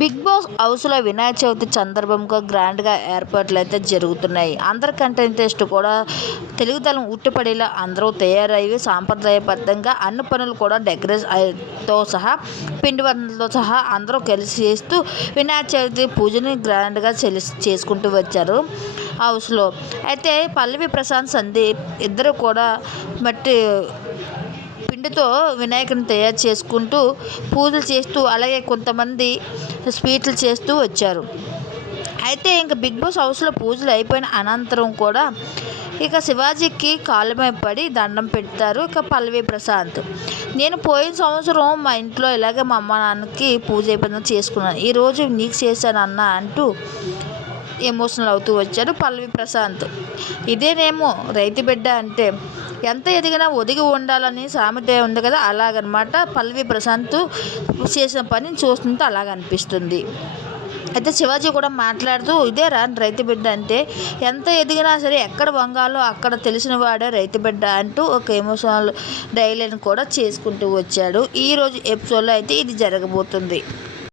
Big boss హౌస్లో వినాయక చవితి సందర్భంగా గ్రాండ్గా ఏర్పాట్లు అయితే జరుగుతున్నాయి. అందరి కంటెంట్ టెస్ట్ కూడా తెలుగుతలం ఉట్టిపడేలా అందరూ తయారయ్యి సాంప్రదాయబద్ధంగా అన్ని పనులు కూడా డెకరేషన్తో సహా పిండి వంటలతో సహా అందరూ కలిసి చేస్తూ వినాయక చవితి పూజని గ్రాండ్గా చెలి చేసుకుంటూ వచ్చారు హౌస్లో. అయితే పల్లవి ప్రశాంత్ సందీప్ ఇద్దరు కూడా మట్టి పిండితో వినాయకుని తయారు చేసుకుంటూ పూజలు చేస్తూ అలాగే కొంతమంది స్వీట్లు చేస్తూ వచ్చారు. అయితే ఇంకా బిగ్ బాస్ హౌస్లో పూజలు అయిపోయిన అనంతరం కూడా ఇక శివాజీకి కాళ్ళ పడి దండం పెడతారు ఇక పల్లవి ప్రశాంత్. నేను పోయిన సంవత్సరం మా ఇంట్లో ఇలాగే మా అమ్మ నాన్నకి పూజ అయిపోయిందని చేసుకున్నాను. ఈరోజు నీకు చేశాను అన్న అంటూ ఎమోషనల్ అవుతూ వచ్చాడు పల్లవి ప్రశాంత్. ఇదేనేమో రైతు బిడ్డ అంటే ఎంత ఎదిగినా ఒదిగి ఉండాలని సామెత ఉంది కదా అలాగనమాట. పల్లవి ప్రశాంత్ చేసిన పని చూస్తుంటే అలాగ అనిపిస్తుంది. అయితే శివాజీ కూడా మాట్లాడుతూ ఇదే రాని రైతు బిడ్డ అంటే ఎంత ఎదిగినా సరే ఎక్కడ వంగాలో అక్కడ తెలిసిన వాడే రైతు బిడ్డ అంటూ ఒక ఎమోషనల్ డైలీని కూడా చేసుకుంటూ వచ్చాడు. ఈరోజు ఎపిసోడ్లో అయితే ఇది జరగబోతుంది.